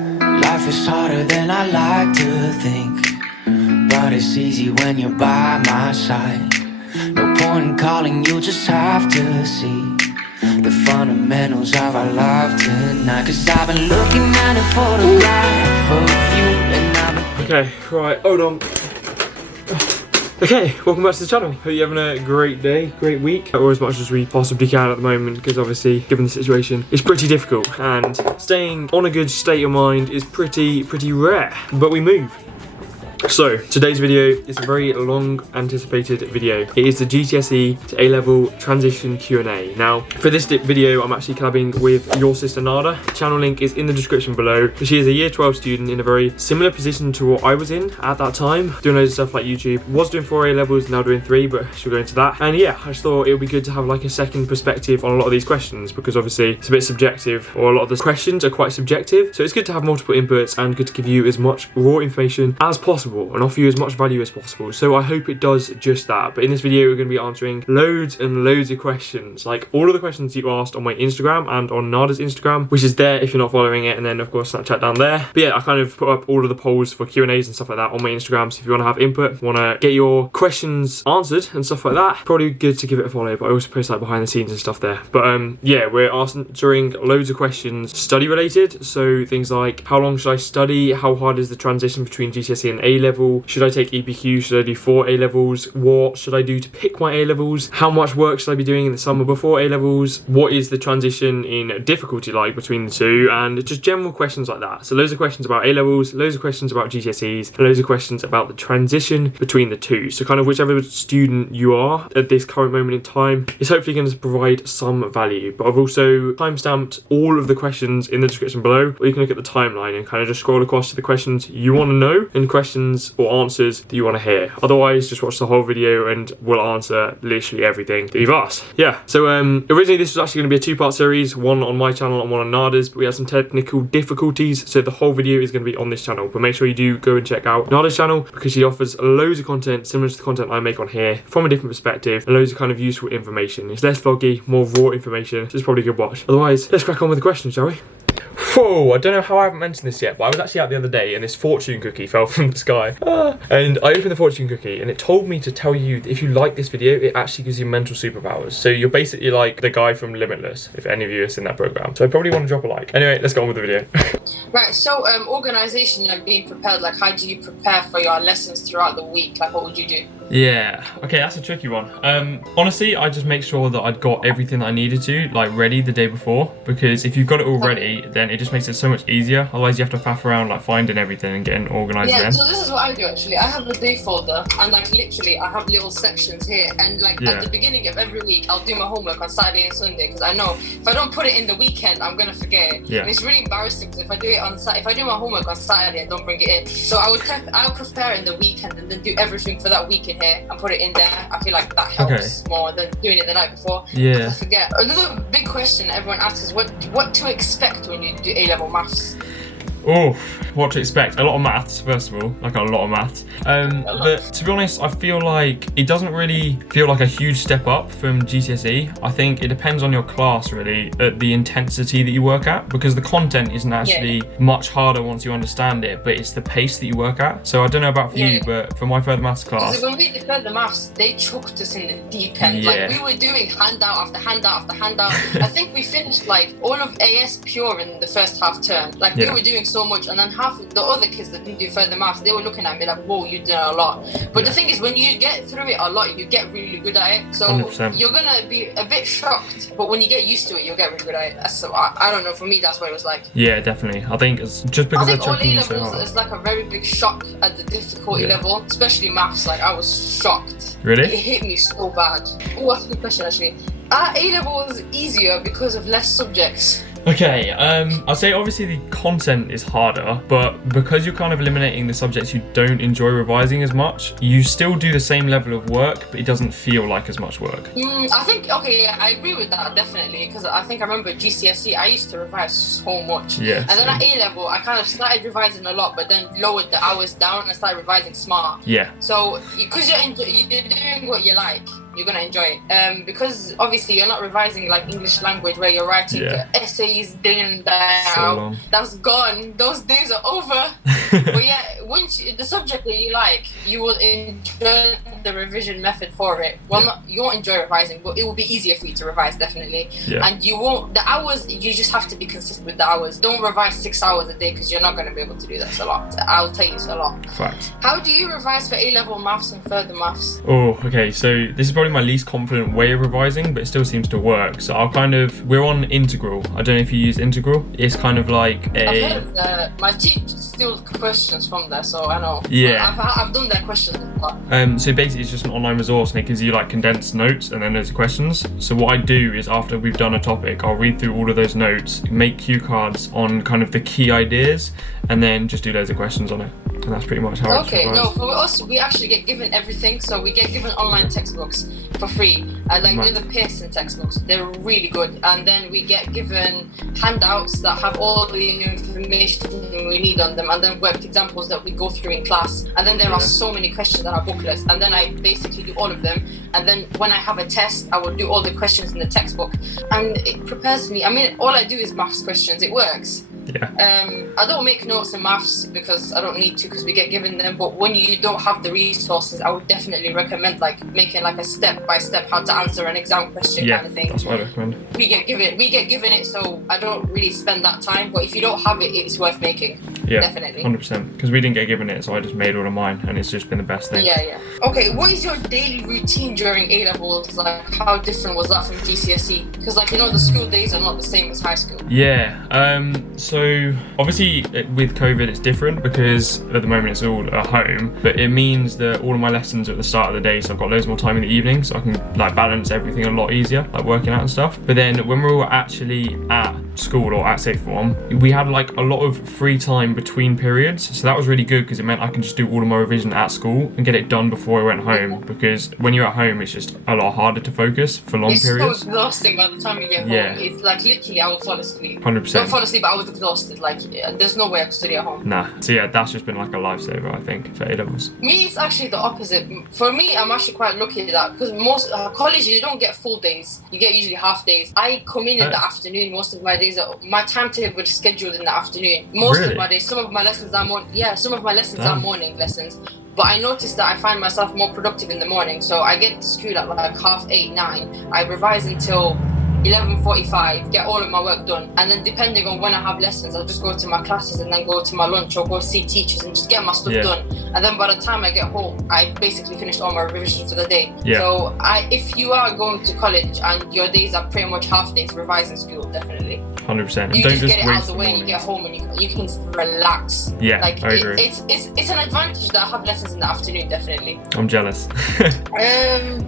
Life is harder than I like to think, but it's easy when you're by my side. No point in calling, you just have to see the fundamentals of our love tonight. Cause I've been looking at a photograph of you and I've been... Okay, right, hold on. Okay, welcome back to the channel. Hope you're having a great day, great week, or as much as we possibly can at the moment, because obviously, given the situation, it's pretty difficult, and staying on a good state of mind is pretty rare, but we move. So, today's video is a very long anticipated video. It is the GCSE to A-level transition Q&A. Now, for this video, I'm actually collabing with your sister Nada. Channel link is in the description below. She is a year 12 student in a very similar position to what I was in at that time, doing loads of stuff like YouTube. Was doing 4 A-levels, now doing 3, but she'll go into that. And yeah, I just thought it would be good to have like a second perspective on a lot of these questions, because obviously it's a bit subjective, or a lot of the questions are quite subjective. So it's good to have multiple inputs and good to give you as much raw information as possible and offer you as much value as possible. So I hope it does just that. But in this video, we're going to be answering loads and loads of questions, like all of the questions you asked on my Instagram and on Nada's Instagram, which is there if you're not following it, and then of course Snapchat down there. But yeah, I kind of put up all of the polls for Q&As and stuff like that on my Instagram. So if you want to have input, want to get your questions answered and stuff like that, probably good to give it a follow. But I also post like behind the scenes and stuff there. But yeah, we're answering loads of questions study related. So things like, how long should I study? How hard is the transition between GCSE and A-level? Should I take EPQ? Should I do 4 A-levels? What should I do to pick my A-levels? How much work should I be doing in the summer before A-levels? What is the transition in difficulty like between the two? And just general questions like that. So loads of questions about A-levels, loads of questions about GCSEs, and loads of questions about the transition between the two. So kind of whichever student you are at this current moment in time is hopefully going to provide some value. But I've also timestamped all of the questions in the description below, or you can look at the timeline and kind of just scroll across to the questions you want to know and questions or answers that you want to hear. Otherwise, just watch the whole video and we'll answer literally everything that you've asked. Yeah, so originally this was actually going to be a 2-part series, one on my channel and one on Nada's, but we had some technical difficulties, so the whole video is going to be on this channel. But make sure you do go and check out Nada's channel, because she offers loads of content similar to the content I make on here from a different perspective, and loads of kind of useful information. It's less vloggy, more raw information, so it's probably a good watch. Otherwise, let's crack on with the questions, shall we? Whoa, I don't know how I haven't mentioned this yet, but I was actually out the other day and this fortune cookie fell from the sky. And I opened the fortune cookie and it told me to tell you that if you like this video, it actually gives you mental superpowers. So you're basically like the guy from Limitless, if any of you have seen that program. So I probably want to drop a like. Anyway, let's go on with the video. Right, so organisation and being prepared, like how do you prepare for your lessons throughout the week? Like what would you do? Yeah, okay, that's a tricky one. Honestly, I just make sure that I'd got everything I needed to, like, ready the day before, because if you've got it all ready, then it just makes it so much easier. Otherwise, you have to faff around, like, finding everything and getting organised. Yeah, then. So this is what I do, actually. I have a day folder, and, like, literally, I have little sections here, and, like, at the beginning of every week, I'll do my homework on Saturday and Sunday, because I know if I don't put it in the weekend, I'm gonna forget it. Yeah. And it's really embarrassing, because if I do my homework on Saturday, I don't bring it in. So I'll prepare in the weekend, and then do everything for that week in here, and put it in there. I feel like that helps more than doing it the night before. Yeah. I forget. Another big question everyone asks is what to expect when you do A-level maths. Oh, what to expect? A lot of maths, first of all, like a lot of maths. But to be honest, I feel like it doesn't really feel like a huge step up from GCSE. I think it depends on your class, really, at the intensity that you work at, because the content isn't actually much harder once you understand it, but it's the pace that you work at. So I don't know about for you, but for my further maths class, when we did further maths, they chucked us in the deep end. Like we were doing handout after handout after handout. I think we finished like all of AS pure in the first half term. Like we were doing so much, and then half of the other kids that didn't do further maths, they were looking at me like, whoa, you did a lot. But the thing is, when you get through it a lot, you get really good at it. So 100%. You're gonna be a bit shocked, but when you get used to it, you'll get really good at it. So I don't know, for me that's what it was like. Yeah, definitely. I think it's just because I think all A-levels is like a very big shock at the difficulty level, especially maths. Like I was shocked. Really? It hit me so bad. Oh, that's a good question actually. Are A-levels easier because of less subjects? Okay, I'd say obviously the content is harder, but because you're kind of eliminating the subjects you don't enjoy revising as much, you still do the same level of work, but it doesn't feel like as much work. I think, okay, yeah, I agree with that, definitely, because I think I remember GCSE, I used to revise so much. Yeah. And then at A-level, I kind of started revising a lot, but then lowered the hours down and started revising smart. Yeah. So, because you're doing what you like, you're gonna enjoy it. Because obviously you're not revising like English language where you're writing essays day in day out. That's gone. Those days are over. But yeah, once the subject that you like, you will enjoy the revision method for it. Well, you won't enjoy revising, but it will be easier for you to revise, definitely. And you won't, the hours, you just have to be consistent with the hours. Don't revise 6 hours a day because you're not going to be able to do that. It's a lot. I'll tell you, it's a lot. Facts. How do you revise for A-level maths and further maths? Oh, okay, so this is probably my least confident way of revising, but it still seems to work. So we're on integral. I don't know if you use integral. It's kind of like I've heard of my teacher steals questions from there, so I know. Yeah. I've done their questions a lot. So basically it's just an online resource and it gives you like condensed notes and then there's questions. So what I do is after we've done a topic, I'll read through all of those notes, make cue cards on kind of the key ideas, and then just do loads of questions on it. And that's pretty much how Okay, no, for us, we actually get given everything. So we get given online textbooks for free. They're the Pearson textbooks. They're really good. And then we get given handouts that have all the information we need on them, and then worked examples that we go through in class. And then there are so many questions that are booklets. And then I basically do all of them. And then when I have a test, I will do all the questions in the textbook. And it prepares me. I mean, all I do is maths questions. It works. I don't make notes in maths because I don't need to, because we get given them. But when you don't have the resources, I would definitely recommend like making like a step-by-step how to answer an exam question kind of thing. That's what I recommend. We get given it, so I don't really spend that time. But if you don't have it, it's worth making. Definitely. 100%. Because we didn't get given it, so I just made all of mine, and it's just been the best thing. Okay, what is your daily routine during A-levels? Like, how different was that from GCSE? Because like, the school days are not the same as high school. So obviously with COVID it's different because at the moment it's all at home, but it means that all of my lessons are at the start of the day, so I've got loads more time in the evening, so I can like balance everything a lot easier, like working out and stuff. But then when we were actually at school or at sixth form, we had like a lot of free time between periods, so that was really good because it meant I can just do all of my revision at school and get it done before I went home, because when you're at home it's just a lot harder to focus for long periods. It's so exhausting by the time you get home. It's like literally I will fall asleep. 100%. Don't fall asleep, but I was exhausted. Like there's no way I could study at home. Nah. So yeah, that's just been like a lifesaver, I think, for A-levels. Me, it's actually the opposite. For me, I'm actually quite lucky at that because most colleges, you don't get full days. You get usually half days. I come in the afternoon. Most of my days, my timetable is scheduled in the afternoon. Most of my days, some of my lessons are are morning lessons. But I noticed that I find myself more productive in the morning. So I get to school at like 8:30, 9. I revise until 11:45, get all of my work done, and then depending on when I have lessons, I'll just go to my classes and then go to my lunch or go see teachers and just get my stuff done. And then by the time I get home, I basically finished all my revisions for the day. So if you are going to college and your days are pretty much half days, revise in school, definitely. 100%. You just get it out of the way and you get home and you can relax. I agree. It's an advantage that I have lessons in the afternoon, definitely. I'm jealous.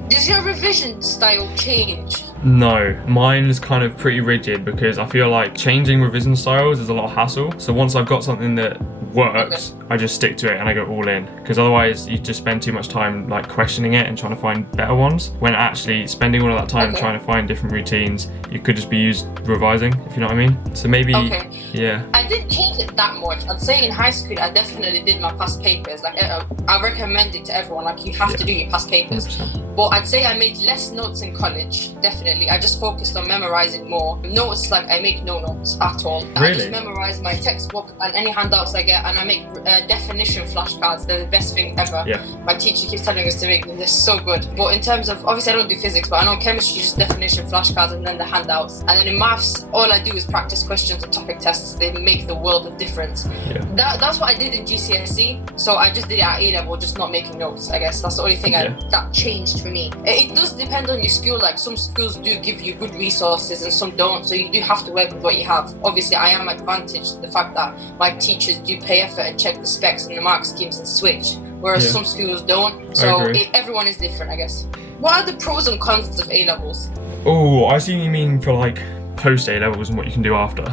Does your revision style change? No, mine is kind of pretty rigid because I feel like changing revision styles is a lot of hassle. So once I've got something that works, I just stick to it and I go all in, because otherwise you just spend too much time like questioning it and trying to find better ones, when actually spending all of that time trying to find different routines, you could just be used revising, if you know what I mean. So maybe I didn't change it that much. I'd say in high school I definitely did my past papers. Like I recommend it to everyone, like you have to do your past papers. 100%. But I'd say I made less notes in college, definitely. I just focused on memorizing more. Notes, like I make no notes at all. Really? I just memorize my textbook and any handouts I get, and I make definition flashcards. They're the best thing ever. My teacher keeps telling us to make them. They're so good. But in terms of, obviously I don't do physics, but I know chemistry, just definition flashcards and then the handouts. And then in maths, all I do is practice questions and topic tests. They make the world of difference. That's what I did in GCSE. So I just did it at A-level, just not making notes, I guess. That's the only thing that changed for me. It does depend on your school. Like some schools do give you good resources and some don't, so you do have to work with what you have. Obviously I am advantaged the fact that my teachers do pay effort and check the specs and the mark schemes and switch, whereas some schools don't. So everyone is different, I guess. What are the pros and cons of A-levels? Oh, I see what you mean for like post A-levels and what you can do after.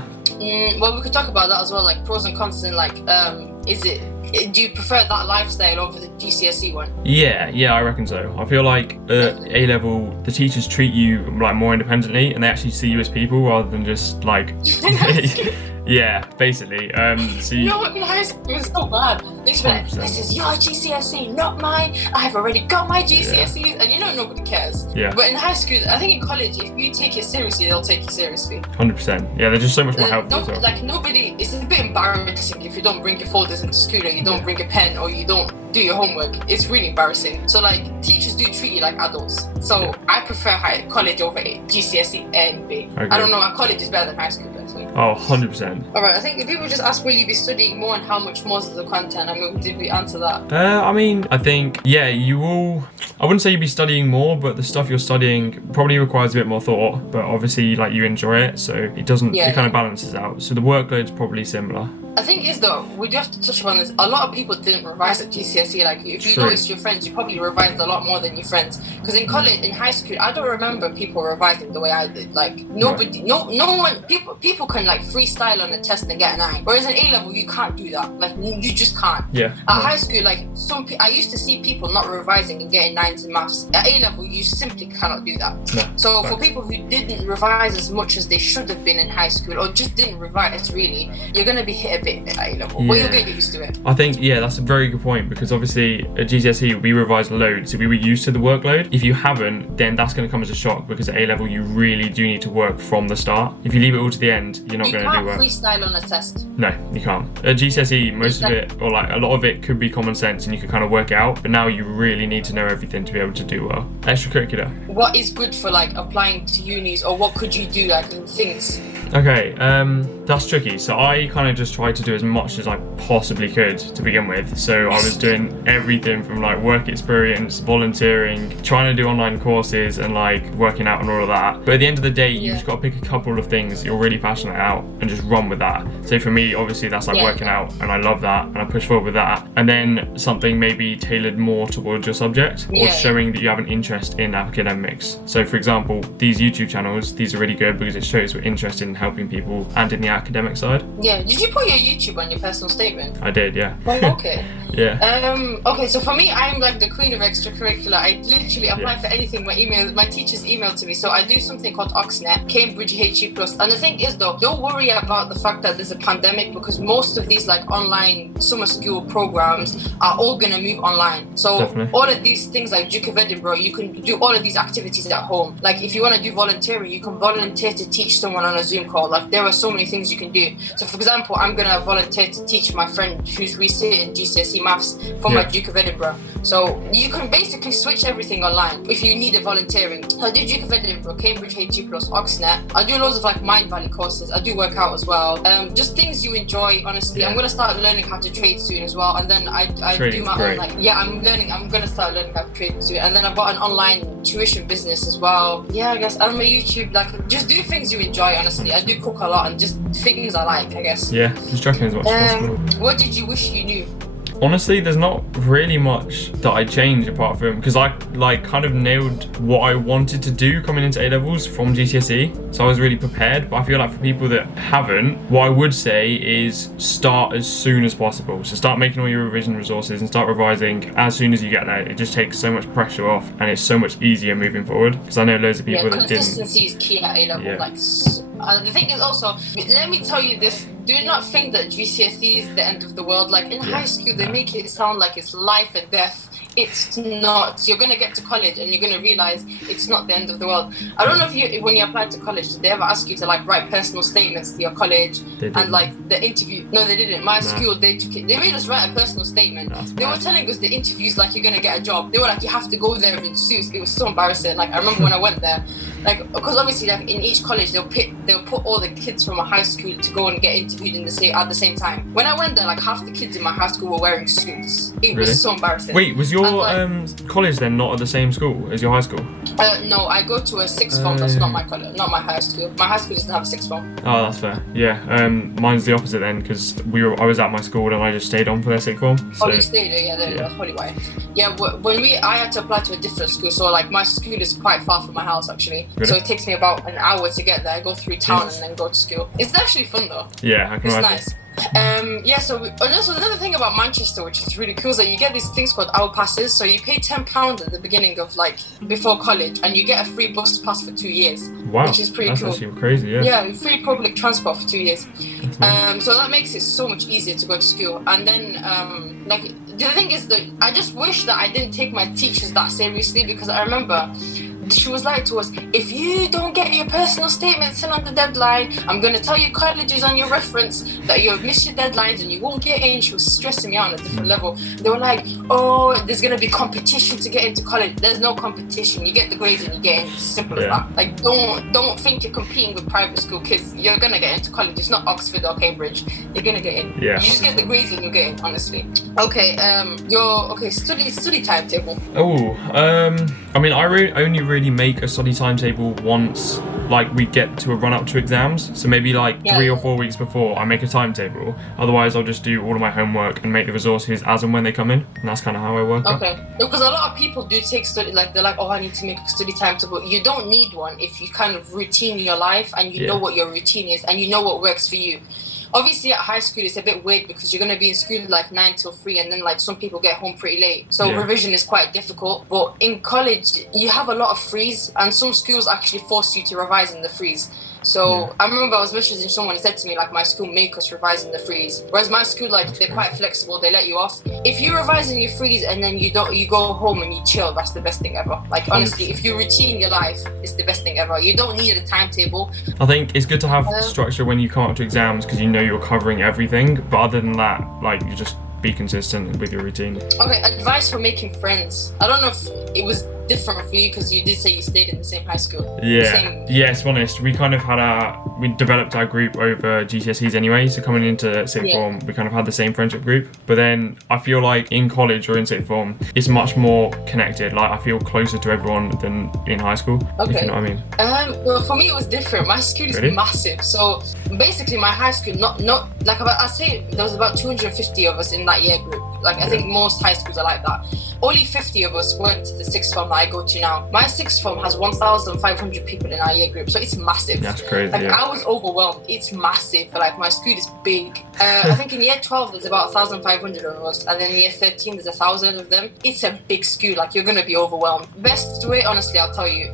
Well, we could talk about that as well, like pros and cons, and like do you prefer that lifestyle over the GCSE one? Yeah, I reckon so. I feel like at A-level, the teachers treat you like more independently, and they actually see you as people rather than just like Yeah, basically. So you, No, in high school it's so bad. It's like, 100%. this is your GCSE, not mine. I've already got my GCSEs, and nobody cares. Yeah. But in high school, I think in college, if you take it seriously, they'll take you seriously. 100%. Yeah, they're just so much more helpful as well. Like nobody, it's a bit embarrassing if you don't bring your folders into school, or you don't bring a pen, or you don't do your homework. It's really embarrassing. So like teachers do treat you like adults. So I prefer college over GCSE and B. I don't know, college is better than high school personally. Oh, 100%. Alright, I think if people just ask will you be studying more and how much more of the content, I mean, did we answer that? I mean, I think, yeah, you will, I wouldn't say you'd be studying more, but the stuff you're studying probably requires a bit more thought, but obviously like you enjoy it, so it doesn't, it kind of balances out. So the workload's probably similar. I think is though, we do have to touch upon this. A lot of people didn't revise at GCSE. Like if you notice your friends, you probably revised a lot more than your friends. Because in college, in high school, I don't remember people revising the way I did. Like nobody, no one, people can like freestyle on a test and get an 9. Whereas in A-level, you can't do that. Like you just can't. Yeah. At high school, like I used to see people not revising and getting 9s in maths. At A-level, you simply cannot do that. No, so for people who didn't revise as much as they should have been in high school, or just didn't revise really, you're gonna be hit a bit at A-level, but you'll get used to it. I think, yeah, that's a very good point, because obviously at GCSE we revised loads, so we were used to the workload. If you haven't, then that's going to come as a shock, because at A-level you really do need to work from the start. If you leave it all to the end, you're not going to do well. You can't freestyle on a test. No, you can't. At GCSE, most of it, or like a lot of it, could be common sense and you can kind of work it out, but now you really need to know everything to be able to do well. Extracurricular. What is good for like applying to unis, or what could you do like in things? Okay, that's tricky. So I kind of just tried to do as much as I possibly could to begin with. So I was doing everything from like work experience, volunteering, trying to do online courses and like working out and all of that. But at the end of the day, you just got to pick a couple of things you're really passionate about and just run with that. So for me, obviously that's like working out, and I love that and I push forward with that. And then something maybe tailored more towards your subject, or showing that you have an interest in academics. So for example, these YouTube channels, these are really good because it shows we're interested in helping people and in the academic side. Yeah, did you put your YouTube on your personal statement? I did, yeah. Oh, okay. Yeah. Okay, so for me, I'm like the queen of extracurricular. I literally apply for anything. My teachers email to me. So I do something called Oxnet, Cambridge HE+. And the thing is though, don't worry about the fact that there's a pandemic, because most of these like online summer school programs are all gonna move online. So all of these things like Duke of Edinburgh, you can do all of these activities at home. Like if you want to do volunteering, you can volunteer to teach someone on a Zoom call. Like there are so many things you can do. So for example, I'm gonna volunteer to teach my friend who's resitting GCSE maths for my Duke of Edinburgh. So you can basically switch everything online if you need a volunteering. I do Duke of Edinburgh, Cambridge HE+, Oxnet. I do loads of like Mind Valley courses. I do work out as well. Just things you enjoy, honestly. I'm gonna start learning how to trade soon as well. And then I do my own like I'm gonna start learning how to trade soon. And then I've got an online tuition business as well. Yeah, I guess on my YouTube, like just do things you enjoy, honestly. I do cook a lot and just things I like, I guess. Yeah, just tracking as much as possible. What did you wish you knew? Honestly, there's not really much that I change apart from, because I like kind of nailed what I wanted to do coming into A-levels from GCSE, so I was really prepared. But I feel like for people that haven't, what I would say is start as soon as possible. So start making all your revision resources and start revising as soon as you get there. It just takes so much pressure off and it's so much easier moving forward, because I know loads of people that didn't. Consistency is key at A-level. Like the thing is also, let me tell you this, do not think that GCSE is the end of the world. Like in high school, they make it sound like it's life and death. It's not. You're going to get to college and you're going to realize it's not the end of the world. I don't know if when you applied to college, did they ever ask you to like write personal statements to your college and like the interview? No, they didn't. My school, they took it. They made us write a personal statement. They were telling us the interviews like you're going to get a job. They were like, you have to go there in suits. It was so embarrassing. Like I remember when I went there, like because obviously like in each college they'll put all the kids from a high school to go and get interviewed at the same time. When I went there, like half the kids in my high school were wearing suits. It was so embarrassing. Wait, was your college then not at the same school as your high school? No, I go to a sixth form. That's not my college, not my high school. My high school doesn't have a sixth form. Oh, that's fair. Yeah, mine's the opposite then, because I was at my school and I just stayed on for their sixth form. So. Oh, you stayed there? Yeah, there you go. Holy white. Yeah, I had to apply to a different school, so like my school is quite far from my house actually. Really? So it takes me about an hour to get there. I go through town and then go to school. It's actually fun though. Yeah, I can imagine. It's nice. Yeah, so also another thing about Manchester, which is really cool, is that you get these things called hour passes. So you pay £10 at the beginning of like before college, and you get a free bus pass for 2 years. Wow, which is pretty that's cool. actually crazy. Yeah. Yeah, free public transport for 2 years. So that makes it so much easier to go to school. And then like the thing is that I just wish that I didn't take my teachers that seriously, because I remember she was like to us, if you don't get your personal statements in on the deadline, I'm going to tell your colleges on your reference that you'll miss your deadlines and you won't get in. She was stressing me out on a different level. They were like, oh, there's going to be competition to get into college. There's no competition. You get the grades and you get in. It's simple as that. Like, don't think you're competing with private school kids. You're going to get into college. It's not Oxford or Cambridge. You're going to get in. Yeah. You just get the grades and you get in, honestly. Okay, study timetable. I mean, I only really make a study timetable once, like, we get to a run up to exams. So maybe like 3 or 4 weeks before I make a timetable. Otherwise, I'll just do all of my homework and make the resources as and when they come in. And that's kind of how I work. Okay, because a lot of people do take study, like they're like, oh, I need to make a study timetable. You don't need one if you kind of routine your life and you know what your routine is and you know what works for you. Obviously, at high school, it's a bit weird because you're going to be in school like 9 till 3, and then like some people get home pretty late. So revision is quite difficult. But in college, you have a lot of frees, and some schools actually force you to revise in the frees. So I remember I was messaging someone who said to me, like, my school make us revise in the freeze. Whereas my school, like, they're quite flexible. They let you off. If you revise in your freeze and then you go home and you chill, that's the best thing ever. Like, honestly, if you routine your life, it's the best thing ever. You don't need a timetable. I think it's good to have structure when you come up to exams because you know you're covering everything. But other than that, like, you just be consistent with your routine. Okay, advice for making friends. I don't know if it was different for you because you did say you stayed in the same high school. Yeah, to be honest, we kind of we developed our group over GCSEs anyway, so coming into sixth form, we kind of had the same friendship group. But then I feel like in college or in sixth form, it's much more connected. Like, I feel closer to everyone than in high school, if you know what I mean. Well, for me it was different. My school is massive. So basically my high school, not like I'd say there was about 250 of us in that year group. Like, I think most high schools are like that. Only 50 of us went to the sixth form that I go to now. My sixth form has 1,500 people in our year group, so it's massive. That's crazy. Like, I was overwhelmed. It's massive. Like, my school is big. I think in year 12 there's about 1,500 of us, and then in year 13 there's 1,000 of them. It's a big school. Like, you're gonna be overwhelmed. Best way, honestly, I'll tell you,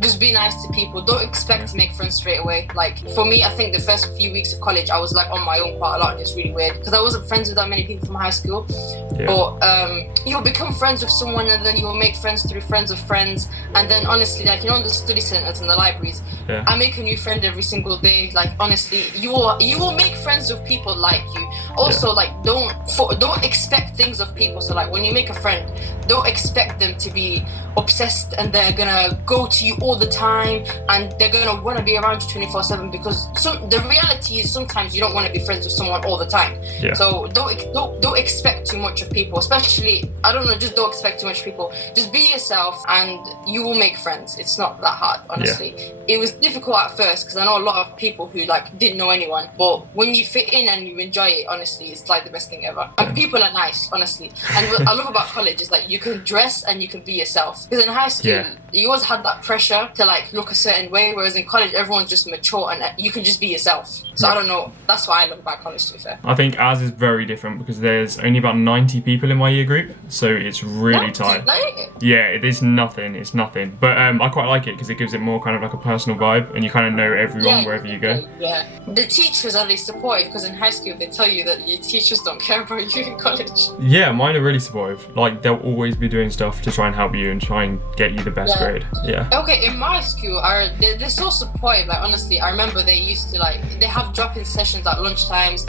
just be nice to people. Don't expect to make friends straight away. Like, for me, I think the first few weeks of college I was like on my own quite a lot, and it's really weird because I wasn't friends with that many people from high school. But you'll become friends with someone, and then you'll make friends through friends of friends, and then honestly, like, you know, in the study centers and the libraries, I make a new friend every single day. Like, honestly, you will make friends with people like you. Also, like, don't expect things of people. So, like, when you make a friend, don't expect them to be obsessed and they're gonna go to you all the time and they're gonna want to be around you 24/7, because the reality is sometimes you don't want to be friends with someone all the time. So don't expect too much of people, especially, I don't know, just don't expect too much of people. Just be yourself and you will make friends. It's not that hard, honestly. It was difficult at first because I know a lot of people who like didn't know anyone, but when you fit in and you enjoy it, honestly, it's like the best thing ever. And people are nice, honestly. And what I love about college is like you can dress and you can be yourself. Because in high school, you always had that pressure to like look a certain way, whereas in college, everyone's just mature and you can just be yourself. So I don't know. That's what I love about college, to be fair. I think ours is very different because there's only about 90 people in my year group, so it's really tight. Yeah, it is nothing. It's nothing. But I quite like it because it gives it more kind of like a personal vibe, and you kind of know everyone wherever you go. Yeah. The teachers, are they supportive? Because in high school, they tell you that your teachers don't care about you in college. Yeah, mine are really supportive. Like, they'll always be doing stuff to try and help you and try and get you the best grade. Yeah. Okay, in my school, they're so supportive. Like, honestly, I remember they used to they have drop-in sessions at lunchtimes.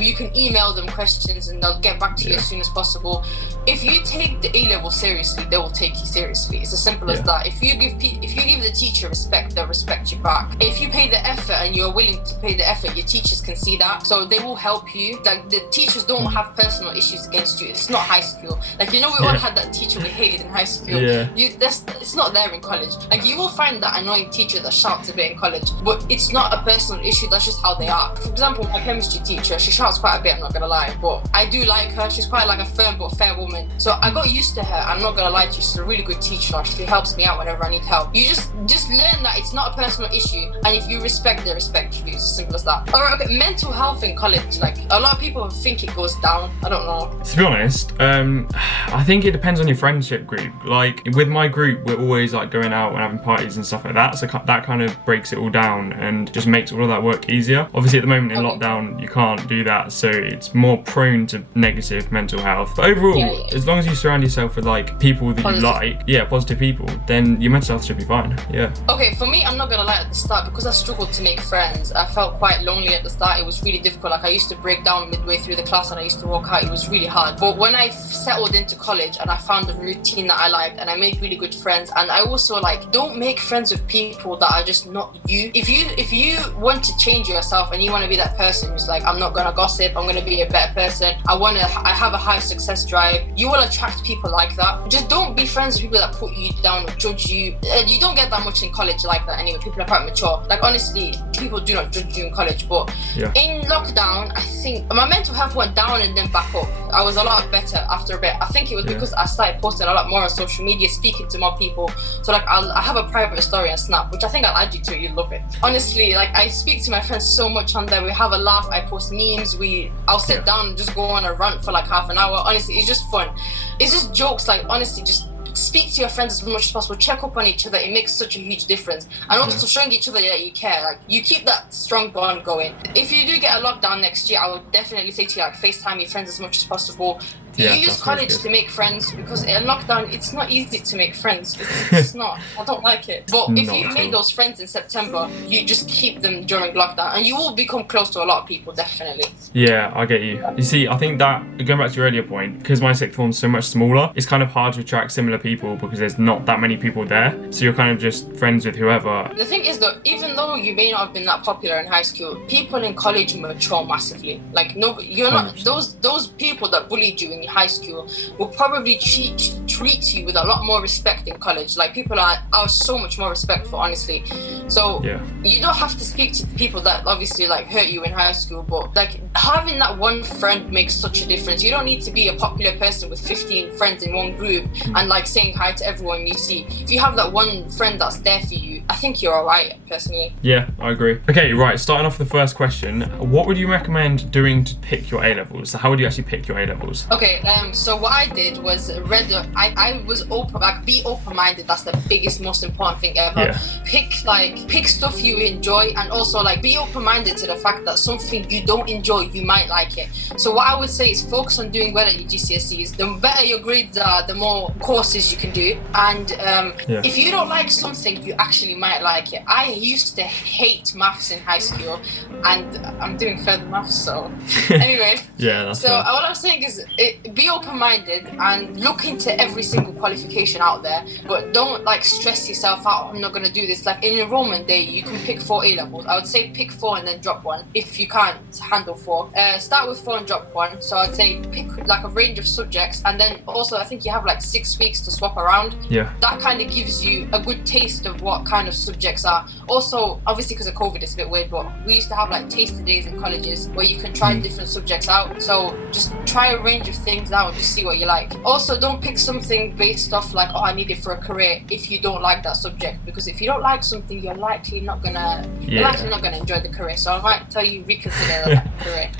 You can email them questions and they'll get back to you as soon as possible. If you take the A-level seriously, they will take you seriously. It's as simple as that. If you give the teacher respect, they'll respect you back. If you pay the effort and you're willing to pay the effort, your teachers can see that, so they will help you. Like, the teachers don't have personal issues against you. It's not high school. Like, you know, we all had that teacher we hated in high school. It's not there in college. Like, you will find that annoying teacher that shouts a bit in college, but it's not a personal issue. That's just how they are. For example, my chemistry teacher, her. She shouts quite a bit, I'm not gonna lie, but I do like her. She's quite like a firm but fair woman. So I got used to her. I'm not gonna lie to you. She's a really good teacher. She helps me out whenever I need help. You just learn that it's not a personal issue, and if you respect, they respect you. It's as simple as that. Alright, okay, mental health in college. Like, a lot of people think it goes down. I don't know. To be honest, I think it depends on your friendship group. Like with my group, we're always like going out and having parties and stuff like that. So that kind of breaks it all down and just makes all of that work easier. Obviously, at the moment in lockdown, you can't do that, so it's more prone to negative mental health. But overall, as long as you surround yourself with like people that you like, positive people, then your mental health should be fine. Yeah. Okay, for me, I'm not gonna lie, at the start, because I struggled to make friends, I felt quite lonely at the start. It was really difficult. Like, I used to break down midway through the class and I used to walk out. It was really hard. But when I settled into college and I found a routine that I liked and I made really good friends, and I also like, don't make friends with people that are just not you. If you want to change yourself and you want to be that person who's like, I'm not gonna gossip, I'm gonna be a better person, I have a high success drive, you will attract people like that. Just don't be friends with people that put you down or judge you. You don't get that much in college like that anyway. People are quite mature. Like, honestly, people do not judge you in college. But in lockdown, I think my mental health went down and then back up. I was a lot better after a bit. I think it was because I started posting a lot more on social media, speaking to more people. So like, I have a private story on Snap, which I think I'll add you to. You'll love it. Honestly, like, I speak to my friends so much on there. We have a laugh. I post memes. I'll sit down and just go on a rant for like half an hour. Honestly, it's just fun. It's just jokes. Like, honestly, just speak to your friends as much as possible. Check up on each other. It makes such a huge difference. And also showing each other that you care. Like, you keep that strong bond going. If you do get a lockdown next year, I would definitely say to you, like, FaceTime your friends as much as possible. You use college to make friends, because in lockdown, it's not easy to make friends. It's not. I don't like it. But if you made those friends in September, you just keep them during lockdown and you will become close to a lot of people, definitely. Yeah, I get you. You see, I think that, going back to your earlier point, because my sixth form's so much smaller, it's kind of hard to attract similar people because there's not that many people there. So you're kind of just friends with whoever. The thing is though, even though you may not have been that popular in high school, people in college mature massively. Like, no, you're not, those people that bullied you in high school will probably treat you with a lot more respect in college. Like, people are so much more respectful, honestly. So you don't have to speak to people that obviously like hurt you in high school, but like, having that one friend makes such a difference. You don't need to be a popular person with 15 friends in one group and like saying hi to everyone you see. If you have that one friend that's there for you, I think you're alright, personally. Yeah, I agree. Okay, right, starting off with the first question, what would you recommend doing to pick your A-levels? So how would you actually pick your A-levels? Okay, so what I did was I was open, like, be open-minded. That's the biggest, most important thing ever. Pick stuff you enjoy, and also like, be open-minded to the fact that something you don't enjoy, you might like it. So what I would say is focus on doing well at your GCSEs. The better your grades are, the more courses you can do. And if you don't like something, you actually might like it. I used to hate maths in high school, and I'm doing further maths, so anyway. That's so what I'm saying is, be open-minded and look into every single qualification out there, but don't like stress yourself out. I'm not going to do this. Like, in enrollment day, you can pick 4 A-levels. I would say pick 4 and then drop 1 if you can't handle 4. Start with 4 and drop 1. So I'd say pick like a range of subjects, and then also I think you have like 6 weeks to swap around. That kind of gives you a good taste of what kind of subjects are. Also, obviously because of COVID, it's a bit weird, but we used to have like taster days in colleges where you can try different subjects out. So just try a range of things out and just see what you like. Also, don't pick something based off like, oh, I need it for a career, if you don't like that subject, because if you don't like something, you're likely not gonna enjoy the career. So I might tell you, reconsider that career.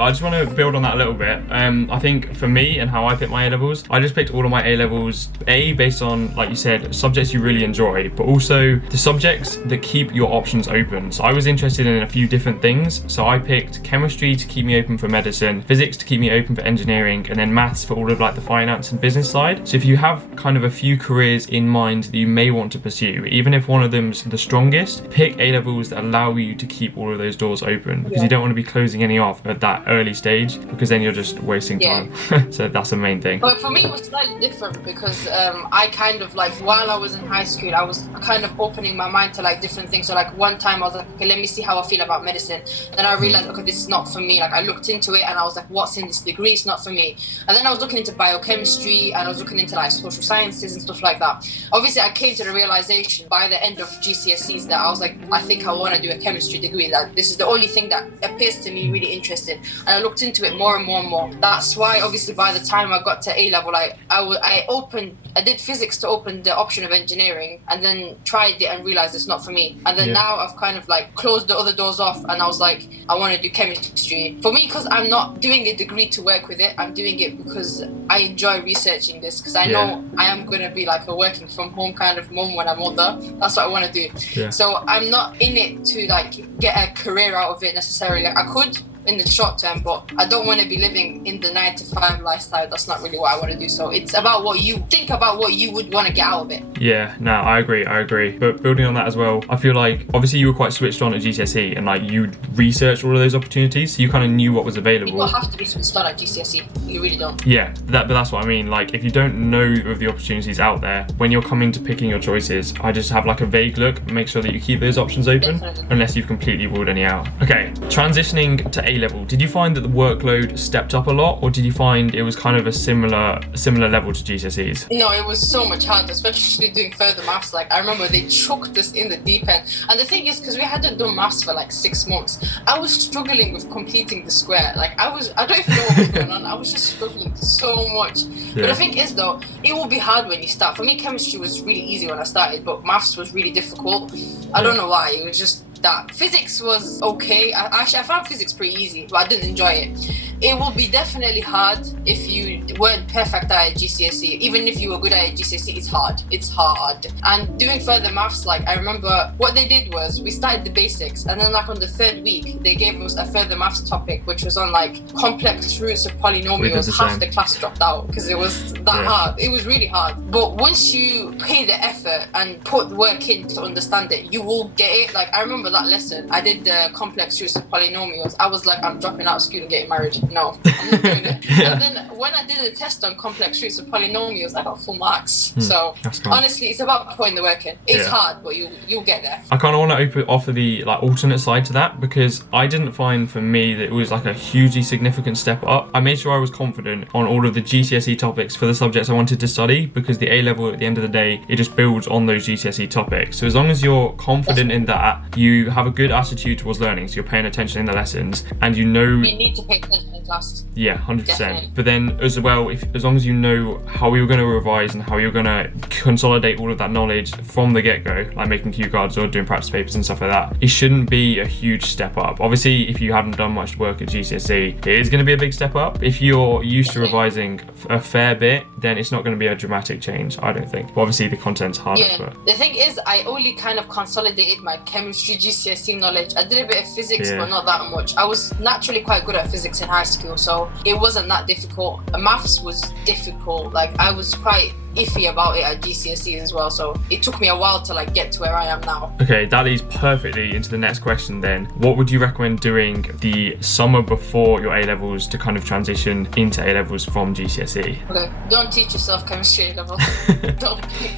I just want to build on that a little bit. I think for me and how I pick my A-levels, I just picked all of my A-levels based on, like you said, subjects you really enjoy, but also the subjects that keep your options open. So I was interested in a few different things. So I picked chemistry to keep me open for medicine, physics to keep me open for engineering, and then maths for all of like the finance and business side. So if you have kind of a few careers in mind that you may want to pursue, even if one of them's the strongest, pick A-levels that allow you to keep all of those doors open, because you don't want to be closing any off at that early stage, because then you're just wasting time. So that's the main thing. But for me, it was slightly different, because I kind of like, while I was in high school, I was kind of opening my mind to like different things. So like, one time I was like, okay, let me see how I feel about medicine. Then I realized, okay, this is not for me. Like, I looked into it and I was like, what's in this degree? It's not for me. And then I was looking into biochemistry, and I was looking into like social sciences and stuff like that. Obviously, I came to the realization by the end of GCSEs that I was like, I think I want to do a chemistry degree. That this is the only thing that appears to me really interesting. And I looked into it more and more and more. That's why, obviously, by the time I got to A-level, I did physics to open the option of engineering, and then tried it and realized it's not for me. And then now I've kind of like closed the other doors off, and I was like, I want to do chemistry. For me, because I'm not doing a degree to work with it, I'm doing it because I enjoy researching this, because I know I am going to be like a working from home kind of mum when I'm older. That's what I want to do. So I'm not in it to like get a career out of it necessarily. Like, I could in the short term, but I don't want to be living in the 9-to-5 lifestyle. That's not really what I want to do. So it's about what you think about, what you would want to get out of it. Yeah, no, I agree. But building on that as well, I feel like obviously you were quite switched on at GCSE, and like you researched all of those opportunities, so you kind of knew what was available. You don't have to be switched on at GCSE. You really don't. Yeah, but that's what I mean. Like, if you don't know of the opportunities out there, when you're coming to picking your choices, I just have like a vague look, make sure that you keep those options open, unless you've completely ruled any out. Okay, transitioning to A-level, did you find that the workload stepped up a lot, or did you find it was kind of a similar level to GCSEs? No, it was so much harder, especially doing further maths. Like, I remember they chucked us in the deep end. And the thing is, because we hadn't done maths for like 6 months, I was struggling with completing the square. Like, I don't even know what was going on. I was just struggling so much. But the thing is, though, it will be hard when you start. For me, chemistry was really easy when I started, but maths was really difficult. I don't know why. It was just that. Physics was okay. I found physics pretty easy, but I didn't enjoy it. It will be definitely hard if you weren't perfect at GCSE. Even if you were good at GCSE, it's hard. It's hard. And doing further maths, like, I remember what they did was we started the basics, and then like on the 3rd week, they gave us a further maths topic, which was on like complex roots of polynomials. Half the class dropped out because it was that hard. It was really hard. But once you pay the effort and put work in to understand it, you will get it. Like, I remember that lesson. I did the complex roots of polynomials. I was like, I'm dropping out of school and getting married. No, I'm not doing it. And then when I did a test on complex roots of polynomials, I got full marks. So honestly, it's about putting the work in. It's hard, but you'll get there. I kind of want to offer the like alternate side to that, because I didn't find for me that it was like a hugely significant step up. I made sure I was confident on all of the GCSE topics for the subjects I wanted to study, because the A-level at the end of the day, it just builds on those GCSE topics. So as long as you're confident in that, you have a good attitude towards learning, so you're paying attention in the lessons, and you know you need to pay attention in class. Yeah, 100%. Definitely. But then as well, as long as you know how you're going to revise and how you're going to consolidate all of that knowledge from the get-go, like making cue cards or doing practice papers and stuff like that, it shouldn't be a huge step up. Obviously, if you haven't done much work at GCSE, it is going to be a big step up. If you're used to revising a fair bit, then it's not going to be a dramatic change, I don't think. But obviously, the content's harder. Yeah. But The thing is, I only kind of consolidated my chemistry GCSE knowledge. I did a bit of physics, but not that much. I was naturally quite good at physics in high school, so it wasn't that difficult. Maths was difficult. Like, I was quite iffy about it at GCSE as well, so it took me a while to like get to where I am now. Okay, that leads perfectly into the next question then. What would you recommend doing the summer before your A-levels to kind of transition into A-levels from GCSE? Okay, don't teach yourself chemistry A-level.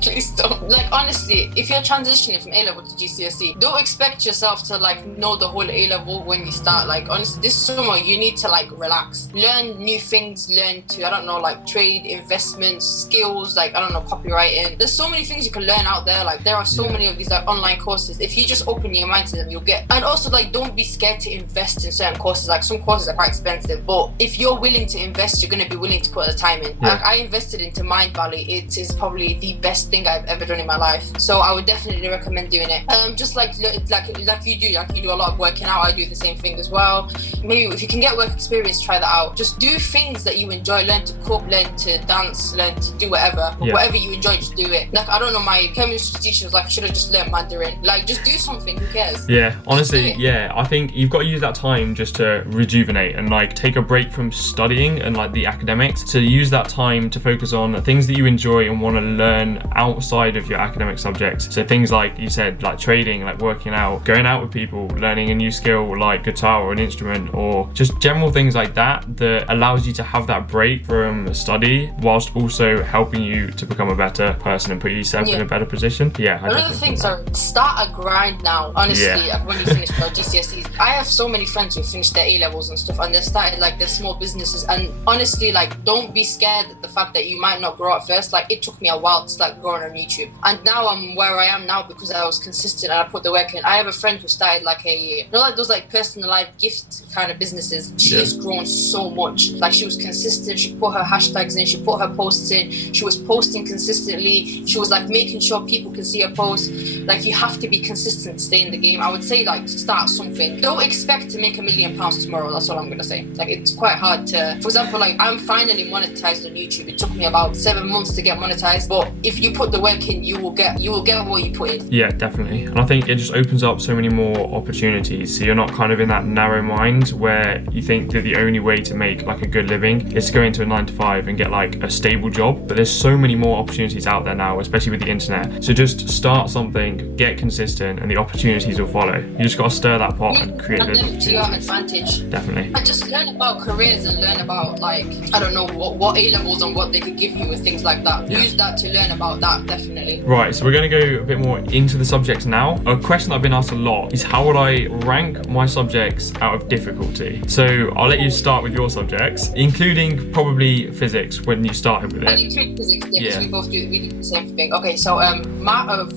Please don't. Like, honestly, if you're transitioning from A-level to GCSE, don't expect yourself to like know the whole A-level when you start. Like, honestly, this summer you need to like relax, learn new things, learn to, I don't know, like trade, investments, skills, like, I don't know, copywriting. There's so many things you can learn out there. Like, there are so many of these like online courses. If you just open your mind to them, you'll get. And also, like, don't be scared to invest in certain courses. Like, some courses are quite expensive, but if you're willing to invest, you're going to be willing to put the time in. Like, I invested into Mind Valley. It is probably the best thing I've ever done in my life, so I would definitely recommend doing it. Just like you do a lot of working out. I do the same thing as well. Maybe if you can get work experience, try that out. Just do things that you enjoy. Learn to cook, learn to dance, learn to do whatever. Whatever you enjoy, just do it. Like, I don't know, my chemistry teacher was like, I should have just learned Mandarin. Like, just do something, who cares? Yeah, honestly, I think you've got to use that time just to rejuvenate and like take a break from studying and like the academics, to use that time to focus on things that you enjoy and want to learn outside of your academic subjects. So things like you said, like trading, like working out, going out with people, learning a new skill like guitar or an instrument, or just general things like that that allows you to have that break from study whilst also helping you you to become a better person and put yourself in a better position. Yeah, I another thing, so start a grind now. Honestly, when you finish your GCSEs, I have so many friends who finished their A-levels and stuff, and they started like their small businesses. And honestly, like, don't be scared at the fact that you might not grow at first. Like, it took me a while to start growing on YouTube, and now I'm where I am now because I was consistent and I put the work in. I have a friend who started like like those like personalized gift kind of businesses. She has grown so much. Like, she was consistent. She put her hashtags in. She put her posts in. She was posting consistently. She was like making sure people can see her post. Like, you have to be consistent to stay in the game. I would say, like, start something. Don't expect to make £1 million tomorrow. That's all I'm gonna say. Like, it's quite hard to, for example, like, I'm finally monetized on YouTube. It took me about 7 months to get monetized, but if you put the work in, you will get what you put in. Yeah, definitely. And I think it just opens up so many more opportunities, so you're not kind of in that narrow mind where you think that the only way to make like a good living is to go into a 9 to 5 and get like a stable job. But there's so many more opportunities out there now, especially with the internet. So just start something, get consistent, and the opportunities will follow. You just got to stir that pot and create those opportunities to your advantage. Definitely. And just learn about careers and learn about, like, I don't know, what A-levels and what they could give you and things like that. Use that to learn about that, definitely. Right, so we're going to go a bit more into the subjects now. A question I've been asked a lot is, how would I rank my subjects out of difficulty? So I'll let you start with your subjects, including probably physics when you started with it. I include physics, because we both do the same thing. Okay, so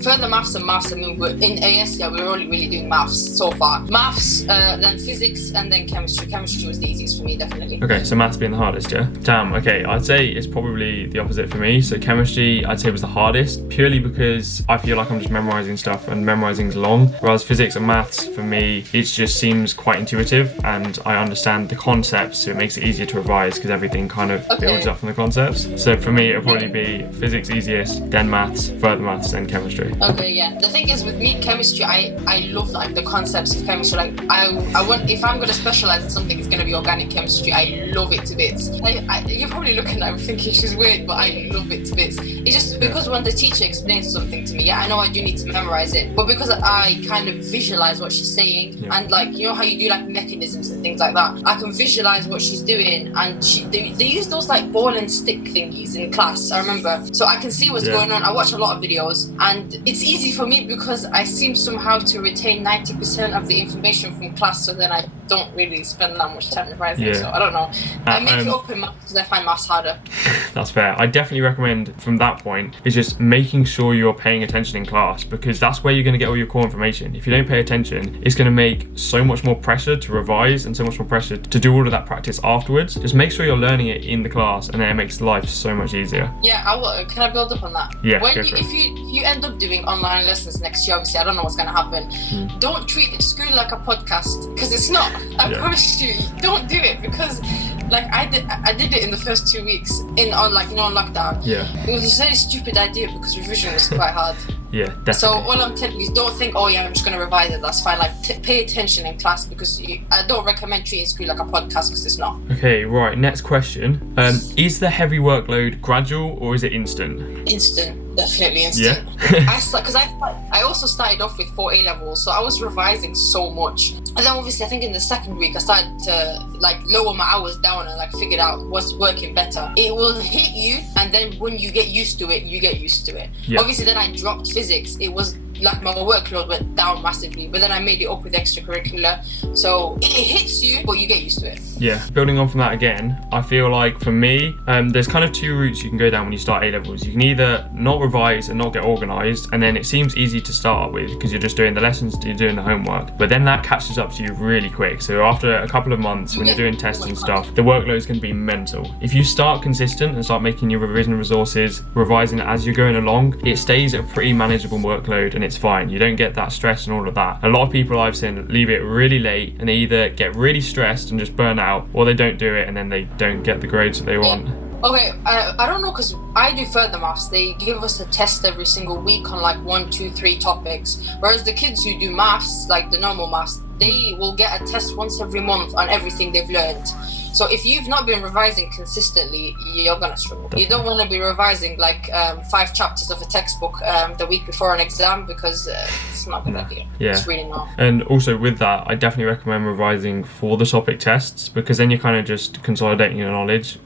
further maths and maths, I mean, we're in AS, we're only really doing maths so far. Maths, then physics, and then chemistry. Chemistry was the easiest for me, definitely. Okay, so maths being the hardest, yeah? Damn, okay, I'd say it's probably the opposite for me. So chemistry, I'd say was the hardest, purely because I feel like I'm just memorizing stuff and memorizing's long. Whereas physics and maths, for me, it just seems quite intuitive and I understand the concepts, so it makes it easier to revise because everything kind of builds up from the concepts. So for me, it'll probably be physics easiest, then maths, further maths, then chemistry. Okay, yeah. The thing is with me, chemistry, I love like the concepts of chemistry. Like, I want, if I'm going to specialize in something, it's going to be organic chemistry. I love it to bits. You're probably looking at me thinking she's weird, but I love it to bits. It's just because when the teacher explains something to me, I know I do need to memorize it, but because I kind of visualize what she's saying, and like, you know how you do like mechanisms and things like that, I can visualize what she's doing, and they use those like ball and stick thingies in class, I remember, so I can see what's going on. I watch a lot of videos and it's easy for me because I seem somehow to retain 90% of the information from class, so then I don't really spend that much time revising. So I don't know, I make it up in maths because I find maths harder. That's fair. I definitely recommend from that point is just making sure you're paying attention in class, because that's where you're going to get all your core information. If you don't pay attention, it's going to make so much more pressure to revise and so much more pressure to do all of that practice afterwards. Just make sure you're learning it in the class, and then it makes life so much easier. Yeah, I will. Can I build up on that? Yeah, if you end up doing online lessons next year, obviously I don't know what's going to happen. Don't treat the school like a podcast, because it's not. I promise you, don't do it, because like I did it in the first 2 weeks on lockdown. It was a very stupid idea because revision was quite hard. Yeah, definitely. So all I'm telling you is, don't think, oh yeah, I'm just going to revise it, that's fine. Like, pay attention in class, because I don't recommend treating school like a podcast, because it's not. Okay, right, next question. Is the heavy workload gradual or is it instant? Instant, definitely instant. I also started off with 4 A-levels, so I was revising so much. And then obviously I think in the second week I started to like lower my hours down and like figured out what's working better. It will hit you, and then when you get used to it, you get used to it. Obviously then I dropped physics. It was like my workload went down massively, but then I made it up with extracurricular, so it hits you, but you get used to it. Yeah, building on from that again, I feel like for me, there's kind of 2 routes you can go down when you start A-levels. You can either not revise and not get organised, and then it seems easy to start with because you're just doing the lessons, you're doing the homework, but then that catches up to you really quick. So after a couple of months, when you're doing tests and stuff, the workload is going to be mental. If you start consistent and start making your revision resources, revising as you're going along, it stays at a pretty manageable workload, and it's fine. You don't get that stress and all of that. A lot of people I've seen leave it really late, and they either get really stressed and just burn out, or they don't do it and then they don't get the grades that they want. Okay, I don't know, because I do further maths. They give us a test every single week on like 1, 2, 3 topics, whereas the kids who do maths, like the normal maths, they will get a test once every month on everything they've learned. So if you've not been revising consistently, you're gonna struggle. Definitely. You don't want to be revising like 5 chapters of a textbook the week before an exam, because it's not a good idea. Yeah. It's really not. And also with that, I definitely recommend revising for the topic tests, because then you're kind of just consolidating your knowledge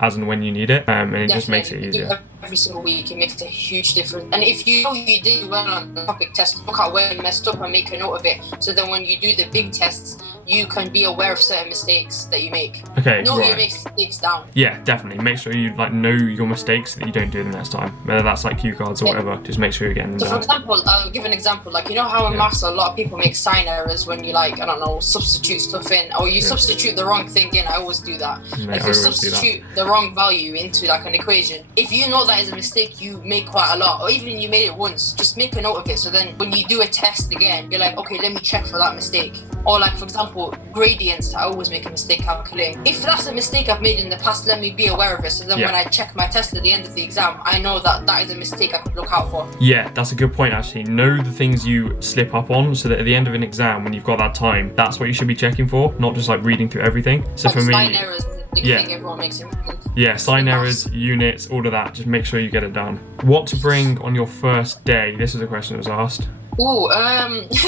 as and when you need it, and it just makes it easier. every single week, it makes a huge difference. And if you know you did well on the topic test, look at where you messed up and make a note of it. So then when you do the big tests, you can be aware of certain mistakes that you make. Okay, Note right. your mistakes down. Yeah, definitely. Make sure you like know your mistakes so that you don't do them next time. Whether that's like cue cards or whatever, just make sure you're getting them So for down. example, I'll give an example. Like, you know how in maths a lot of people make sign errors when you like, I don't know, substitute stuff in, or you substitute the wrong thing in. I always do that. Mate, Like I you always do that. substitute the wrong value into like an equation. If you know that is a mistake you make quite a lot, or even you made it once, just make a note of it. So then when you do a test again, you're like, okay, let me check for that mistake. Or like, for example, gradients, I always make a mistake calculating. If that's a mistake I've made in the past, let me be aware of it. So then when I check my test at the end of the exam, I know that that is a mistake I could look out for. Yeah, that's a good point actually. Know the things you slip up on so that at the end of an exam, when you've got that time, that's what you should be checking for, not just like reading through everything. So for me, sign errors is a big thing everyone makes it. yeah, sign errors, units, all of that, just make sure you get it done. What to bring on your first day? This is a question that was asked. Ooh,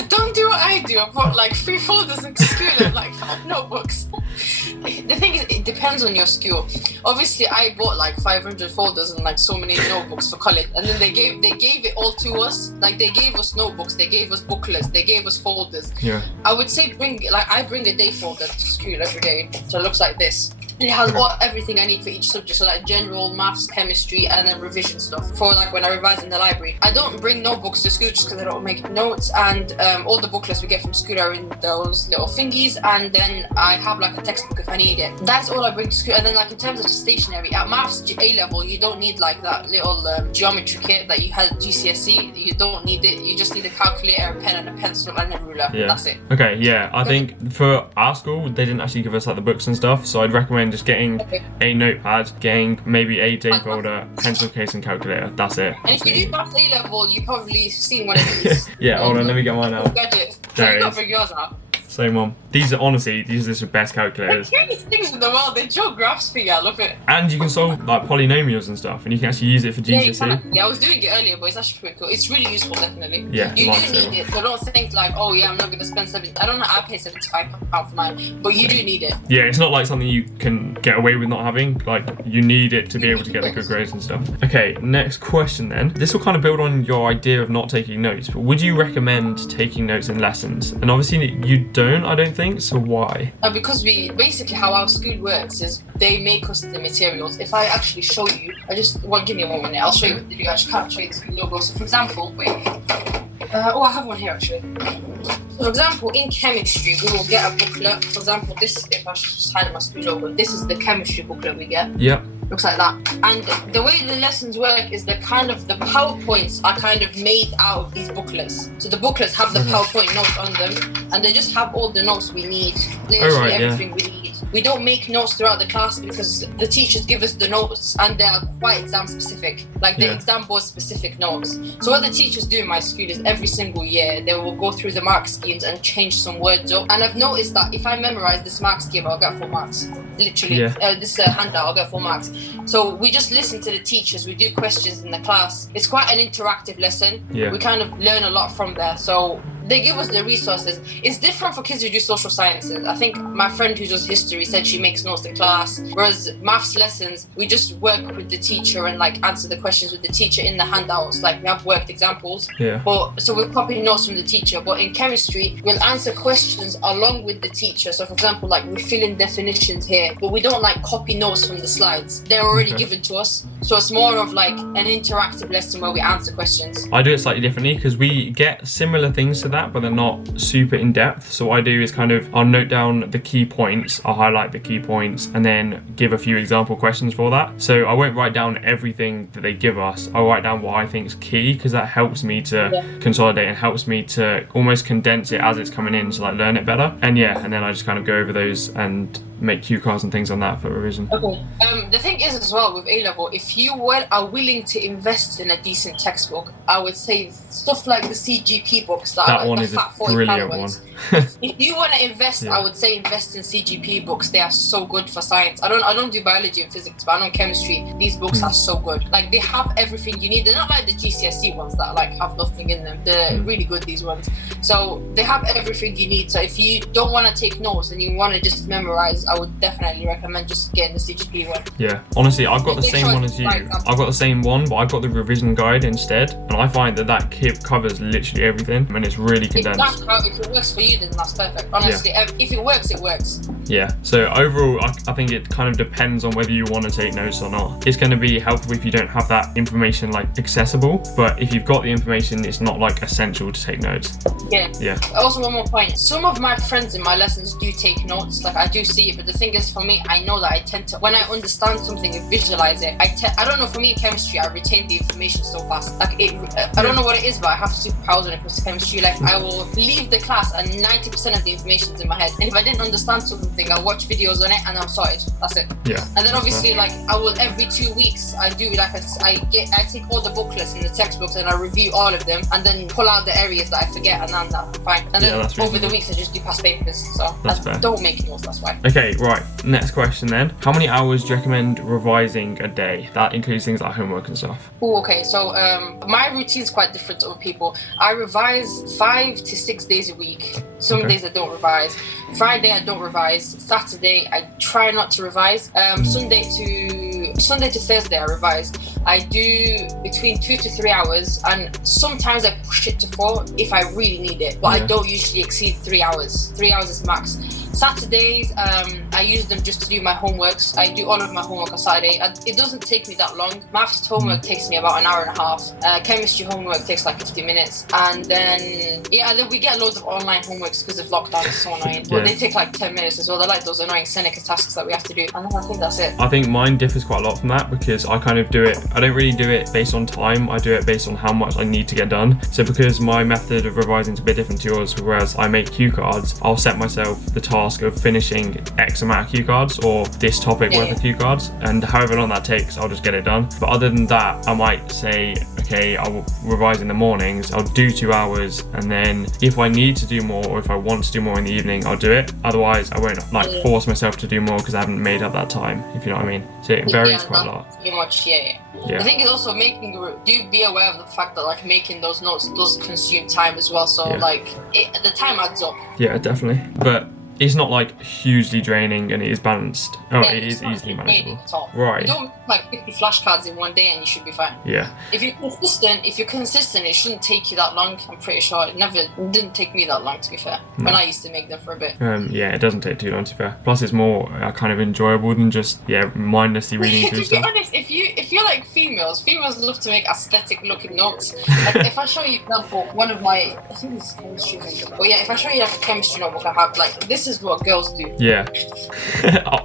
don't do what I do. I brought like 3 folders in school and like 5 notebooks. The thing is, it depends on your school. Obviously, I bought like 500 folders and like so many notebooks for college, and then they gave it all to us. Like they gave us notebooks, they gave us booklets, they gave us folders. Yeah. I would say I bring a day folder to school every day, so it looks like this. And it has everything I need for each subject, so like general, maths, chemistry, and then revision stuff for like when I revise in the library. I don't bring notebooks to school just because I don't make notes, and all the booklets we get from school are in those little thingies, and then I have like a textbook if I need it. That's all I bring to school. And then like in terms of stationery, at maths A-level, you don't need like that little geometry kit that you had at GCSE. You don't need it. You just need a calculator, a pen, and a pencil, and a ruler. Yeah. That's it. Okay, yeah, I think for our school, they didn't actually give us like the books and stuff, so I'd recommend just getting a notepad, getting maybe a day folder, pencil case, and calculator. That's it. And if you do maths A-level, you've probably seen one of these. Yeah, hold on, let me get mine out. Gadget. There it You is. gotta bring yours out. Same one. These are honestly, these are the best calculators. Crazy things in the world. They draw graphs for you. I love it. And you can solve like polynomials and stuff, and you can actually use it for Yeah, you GCSE. can. Yeah, I was doing it earlier, but it's actually pretty cool. It's really useful, definitely. Yeah, You do lifesaver. need it, so don't think like, oh yeah, I'm not gonna spend I don't know. I pay £75 for mine, but you do need it. Yeah, it's not like something you can get away with not having. Like, you need it to be able to get the good grades and stuff. Okay, next question then. This will kind of build on your idea of not taking notes, but would you recommend taking notes in lessons? And obviously you don't, I don't think, so why? Because we basically how our school works is they make us the materials. If I actually show you, give me 1 minute. I'll show you what they do. I just can't show you the school logo. So for example, wait. I have one here actually. So for example, in chemistry, we will get a booklet. For example, this, if I should just hide my school logo, this is the chemistry booklet we get. Yep. Looks like that. And the way the lessons work is the PowerPoints are kind of made out of these booklets. So the booklets have the PowerPoint notes on them, and they just have all the notes we need, literally everything we need. We don't make notes throughout the class because the teachers give us the notes and they are quite exam specific, like the exam board specific notes. So what the teachers do in my school is every single year they will go through the mark schemes and change some words up. And I've noticed that if I memorize this mark scheme, I'll get 4 marks. Literally, this handout, I'll get 4 marks. So we just listen to the teachers, we do questions in the class. It's quite an interactive lesson. Yeah. We kind of learn a lot from there. So they give us the resources. It's different for kids who do social sciences. I think my friend who does history said she makes notes in class, whereas maths lessons, we just work with the teacher and like answer the questions with the teacher in the handouts. Like we have worked examples. Yeah. So we're copying notes from the teacher. But in chemistry, we'll answer questions along with the teacher. So for example, like we fill in definitions here, but we don't like copy notes from the slides. They're already given to us. So it's more of like an interactive lesson where we answer questions. I do it slightly differently because we get similar things to that, but they're not super in depth. So what I do is I'll note down the key points, I'll highlight the key points, and then give a few example questions for that. So I won't write down everything that they give us. I'll write down what I think is key because that helps me to consolidate and helps me to almost condense it as it's coming in to like learn it better. And then I just kind of go over those and make cue cards and things on that for revision. Okay. The thing is as well with A-level, if you are willing to invest in a decent textbook, I would say stuff like the CGP books that are like one the is fat a 40 brilliant ones. one. If you want to invest, I would say invest in CGP books. They are so good for science. I don't do biology and physics, but I know chemistry. These books are so good. Like they have everything you need. They're not like the GCSE ones that like have nothing in them. They're really good, these ones. So they have everything you need. So if you don't want to take notes and you want to just memorize, I would definitely recommend just getting the CGP one. Yeah, honestly, I've got the Make same sure one it's as you. right, I've got the same one, but I've got the revision guide instead, and I find that covers literally everything, and it's really condensed. If it works for you, then that's perfect. Honestly, if it works, it works. Yeah, so overall, I think it kind of depends on whether you want to take notes or not. It's going to be helpful if you don't have that information like accessible, but if you've got the information, it's not like essential to take notes. Yeah. Also, one more point. Some of my friends in my lessons do take notes. Like, I do see it, but the thing is, for me, I know that I tend to, when I understand something and visualize it, I don't know, for me, chemistry, I retain the information so fast. Like, I don't know what it is, but I have superpowers when it comes to chemistry. Like, I will leave the class and 90% of the information's in my head. And if I didn't understand something, I'll watch videos on it and I'm sorted. That's it. Yeah. And then obviously, like, I will, every 2 weeks, I do, like, I take all the booklets and the textbooks and I review all of them and then pull out the areas that I forget, and then that's fine. And then over the weeks, I just do past papers. So that's fair. Don't make notes, that's why. Okay, right. Next question then. How many hours do you recommend revising a day? That includes things like homework and stuff. Oh, okay. So my routine's quite different to other people. I revise 5 to 6 days a week. Some days I don't revise. Friday I don't revise. Saturday I try not to revise. Sunday to Thursday I revise. I do between 2 to 3 hours, and sometimes I push it to 4 if I really need it, but I don't usually exceed 3 hours. 3 hours is max. Saturdays, I use them just to do my homeworks. I do all of my homework on Saturday. It doesn't take me that long. Maths homework takes me about an hour and a half. Chemistry homework takes like 50 minutes. And then we get loads of online homeworks because of lockdown. It's so annoying. But they take like 10 minutes as well. They're like those annoying Seneca tasks that we have to do. And then I think that's it. I think mine differs quite a lot from that because I kind of do it, I don't really do it based on time. I do it based on how much I need to get done. So because my method of revising is a bit different to yours, whereas I make cue cards, I'll set myself the task of finishing X amount of cue cards or this topic worth of cue cards, and however long that takes, I'll just get it done. But other than that, I might say, okay, I'll revise in the mornings, I'll do 2 hours, and then if I need to do more or if I want to do more in the evening, I'll do it. Otherwise, I won't like force myself to do more because I haven't made up that time, if you know what I mean. So it varies quite a lot. Pretty much, yeah. The thing is also do be aware of the fact that like making those notes does consume time as well. So the time adds up. Yeah, definitely. But it's not like hugely draining and it is balanced. Oh, it is easily manageable. Right. You don't like 50 flashcards in one day and you should be fine. Yeah. If you're consistent, it shouldn't take you that long. I'm pretty sure it didn't take me that long, to be fair. No. When I used to make them for a bit. Yeah, it doesn't take too long, to be fair. Plus, it's more kind of enjoyable than just mindlessly reading through stuff. To be honest, if you're like females love to make aesthetic looking notes. Like if I show you, for example, one of my, I think this is chemistry notebook. But yeah, if I show you like a chemistry notebook I have, like this is what girls do. Yeah.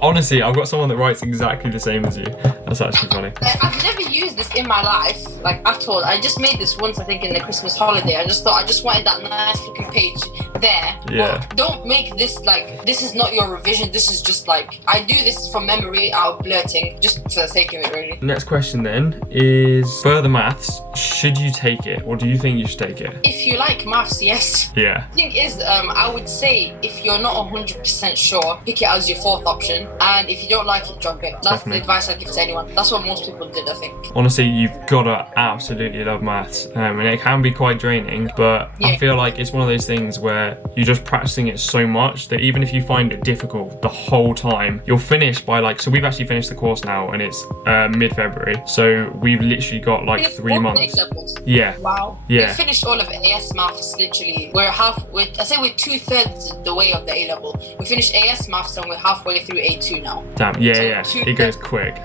Honestly, I've got someone that writes exactly the same as you. That's actually funny. I've never used this in my life, like at all. I just made this once, I think, in the Christmas holiday. I just wanted that nice looking page there. Yeah. But don't make this like, this is not your revision. This is just like, I do this from memory out of blurting, just for the sake of it, really. Next question then is further maths. Should you take it, or do you think you should take it? If you like maths, yes. Yeah. The thing is, I would say if you're not 100% sure, pick it as your 4th option, and if you don't like it, drop it. That's the advice I give to anyone. That's what most people did, I think. Honestly, you've gotta absolutely love maths, and it can be quite draining, but I feel like it's one of those things where you're just practicing it so much that even if you find it difficult the whole time, you'll finish by like, so we've actually finished the course now and it's mid-February, so we've literally got like 3 months. Yeah. Wow. Yeah. We finished all of AS maths literally. We're 2/3 the way of the A-level. We finished AS maths and we're halfway through A2 now. Damn, it goes quick.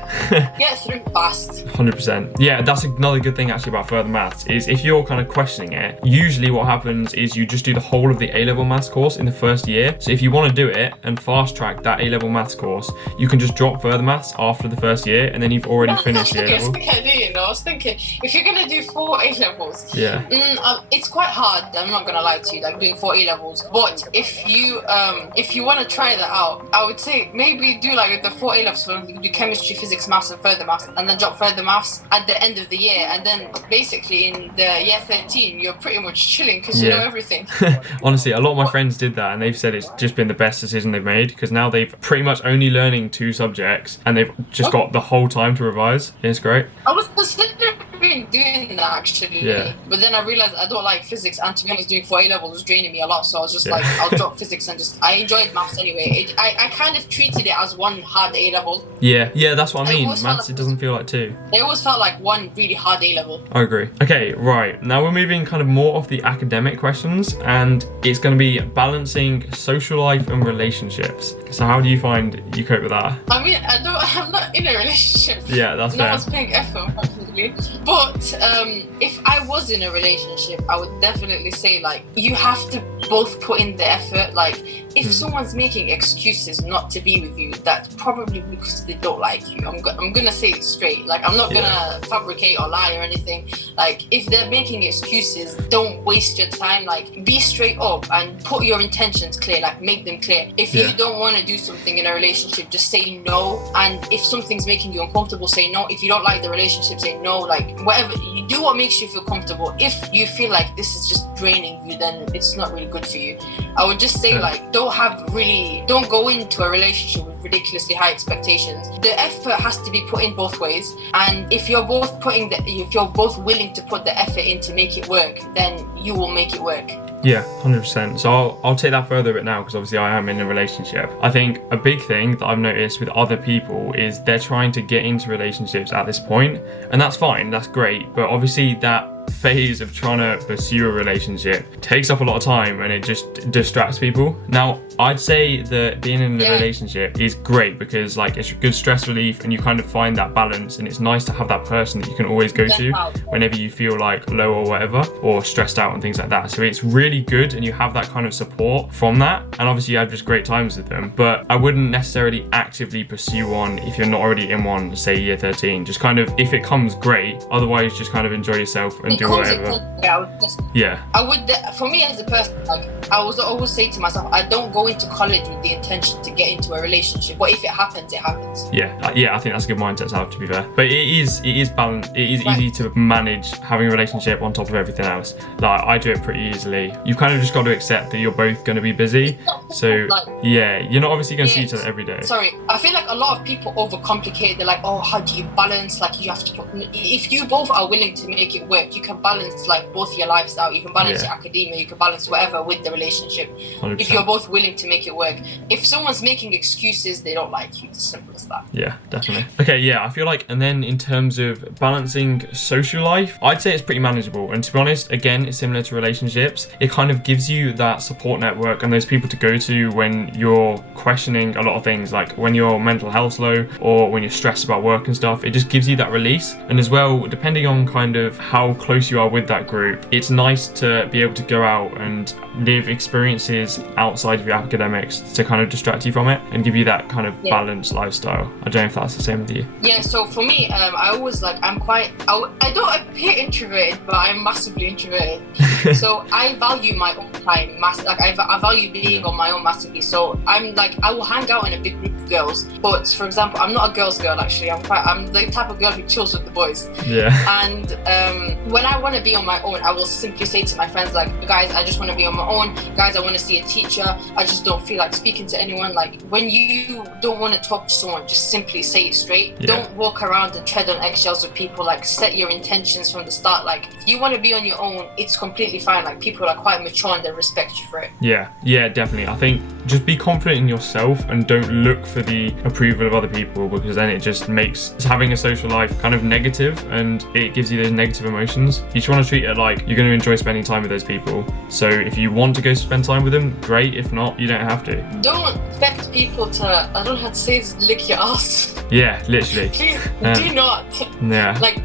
Get through fast. 100%. Yeah, that's another good thing actually about further maths is if you're kind of questioning it, usually what happens is you just do the whole of the A-level maths course in the first year. So if you want to do it and fast track that A-level maths course, you can just drop further maths after the first year and then you've already finished the A-level. I was thinking, if you're going to do 4 A-levels, it's quite hard, I'm not going to lie to you, like doing 4 A-levels. But if you want to try that out, I would say maybe do like the 4 A-levels, so you do chemistry, physics, maths and further maths, and then drop further maths at the end of the year, and then basically in the year 13 you're pretty much chilling because you know everything. Honestly, a lot of my friends did that and they've said it's just been the best decision they've made because now they've pretty much only learning 2 subjects and they've just got the whole time to revise. It's great. I was considering been doing that actually. Yeah. But then I realized I don't like physics, and to be honest, doing for A-level was draining me a lot. So I was just like, I'll drop physics and I enjoyed maths anyway. I kind of treated it as one hard A-level. Yeah, that's what I mean. Maths, it doesn't feel like two. It always felt like one really hard A-level. I agree. Okay, right. Now we're moving kind of more off the academic questions, and it's going to be balancing social life and relationships. So how do you find you cope with that? I mean, I'm not in a relationship. Yeah, that's fair. No one's paying effort, unfortunately. But if I was in a relationship, I would definitely say, like, you have to both put in the effort. Like, if someone's making excuses not to be with you, that's probably because they don't like you. I'm gonna say it straight. Like, I'm not gonna fabricate or lie or anything. Like, if they're making excuses, don't waste your time. Like, be straight up and put your intentions clear. Like, make them clear. If you don't want to do something in a relationship, just say no. And if something's making you uncomfortable, say no. If you don't like the relationship, say no. Like, whatever, you do what makes you feel comfortable. If you feel like this is just draining you, then it's not really good for you. I would just say, like, don't go into a relationship with ridiculously high expectations. The effort has to be put in both ways, and if you're both willing to put the effort in to make it work, then you will make it work. Yeah, 100%. So I'll take that further a bit now, because obviously I am in a relationship. I think a big thing that I've noticed with other people is they're trying to get into relationships at this point, and that's fine, that's great, but obviously that phase of trying to pursue a relationship takes up a lot of time, and it just distracts people. Now, I'd say that being in a relationship is great, because like it's good stress relief, and you kind of find that balance, and it's nice to have that person that you can always go to whenever you feel like low or whatever, or stressed out and things like that. So it's really good, and you have that kind of support from that, and obviously you have just great times with them. But I wouldn't necessarily actively pursue one if you're not already in one, say year 13. Just kind of, if it comes, great, otherwise just kind of enjoy yourself and do whatever. I would, for me as a person, like, I was always say to myself, I don't go into college with the intention to get into a relationship, but if it happens, it happens. Yeah, I think that's a good mindset to have, to be fair. But it is balanced. It is easy to manage having a relationship on top of everything else. Like, I do it pretty easily. You've kind of just got to accept that you're both going to be busy. So yeah, you're not obviously going to see each other every day. Sorry, I feel like a lot of people overcomplicate. They're like, oh, how do you balance? Like, you have to, if you both are willing to make it work, you can balance like both your lives out. You can balance your academia, you can balance whatever with the relationship. 100%. If you're both willing to make it work. If someone's making excuses, they don't like you. It's as simple as that. Yeah, definitely. Okay, yeah, I feel like, and then in terms of balancing social life, I'd say it's pretty manageable. And to be honest, again, it's similar to relationships. It kind of gives you that support network and those people to go to when you're questioning a lot of things, like when your mental health's low or when you're stressed about work and stuff. It just gives you that release. And as well, depending on kind of how close you are with that group, it's nice to be able to go out and live experiences outside of your academics to kind of distract you from it and give you that kind of balanced lifestyle. I don't know if that's the same with you. Yeah, so for me, I always like, I don't appear introverted, but I'm massively introverted. So I value my own time, like I value being on my own massively. So I'm like, I will hang out in a big group of girls, but for example, I'm not a girl's girl actually. I'm the type of girl who chills with the boys. Yeah. And when I want to be on my own, I will simply say to my friends, like, guys, I just want to be on my own. Guys, I want to see a teacher. I just don't feel like speaking to anyone. Like, when you don't want to talk to someone, just simply say it straight. Yeah. Don't walk around and tread on eggshells with people. Like, set your intentions from the start. Like, if you want to be on your own, it's completely fine. Like, people are quite mature and they respect you for it. Yeah, definitely. I think just be confident in yourself and don't look for the approval of other people, because then it just makes having a social life kind of negative and it gives you those negative emotions. You just want to treat it like you're going to enjoy spending time with those people. So if you want to go spend time with them, great. If not, you don't have to. Don't expect people to, I don't know how to say this, lick your ass. Yeah, literally. Please, do not. Yeah. Like,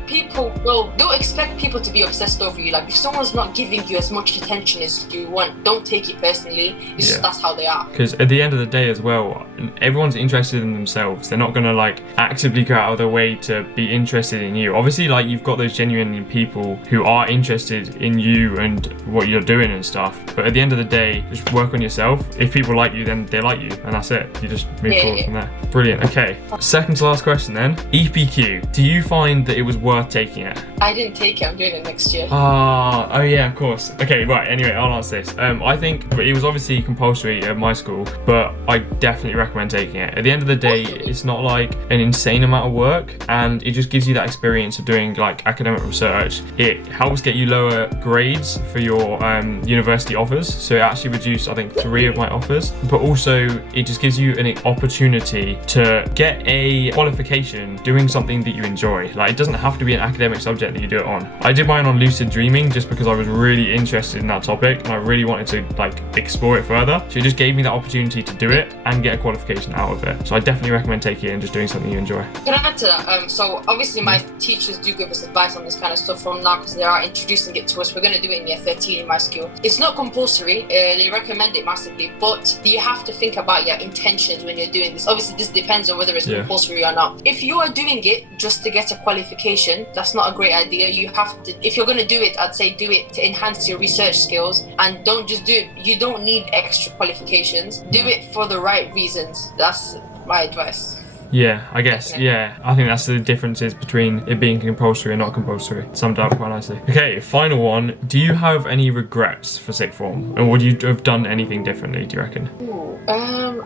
don't expect people to be obsessed over you. Like, if someone's not giving you as much attention as you want, don't take it personally. It's just, that's how they are. Because at the end of the day as well, everyone's interested in themselves. They're not going to like actively go out of their way to be interested in you. Obviously, like, you've got those genuine people people who are interested in you and what you're doing and stuff. But at the end of the day, just work on yourself. If people like you, then they like you, and that's it. You just move forward from there. Brilliant. Okay, second to last question then. EPQ. Do you find that it was worth taking it? I didn't take it. I'm doing it next year. Oh yeah, of course. Okay, right. Anyway, I'll answer this. I think it was obviously compulsory at my school, but I definitely recommend taking it. At the end of the day, it's not like an insane amount of work, and it just gives you that experience of doing like academic research. It helps get you lower grades for your university offers, so it actually reduced I think 3 of my offers, but also it just gives you an opportunity to get a qualification doing something that you enjoy. Like, it doesn't have to be an academic subject that you do it on. I did mine on lucid dreaming just because I was really interested in that topic and I really wanted to like explore it further, so it just gave me that opportunity to do it and get a qualification out of it. So I definitely recommend taking it and just doing something you enjoy. Can I add to that? So obviously my teachers do give us advice on this kind of stuff from now because they are introducing it to us. We're going to do it in year 13 in my school. It's not compulsory. They recommend it massively, but you have to think about your intentions when you're doing this. Obviously this depends on whether it's compulsory or not. If you are doing it just to get a qualification, that's not a great idea. You have to, if you're going to do it, I'd say do it to enhance your research skills, and don't just do it. You don't need extra qualifications. Do it for the right reasons. That's my advice. Yeah, I guess, yeah. I think that's the differences between it being compulsory and not compulsory. Summed up quite nicely. Okay, final one. Do you have any regrets for sixth form? And would you have done anything differently, do you reckon?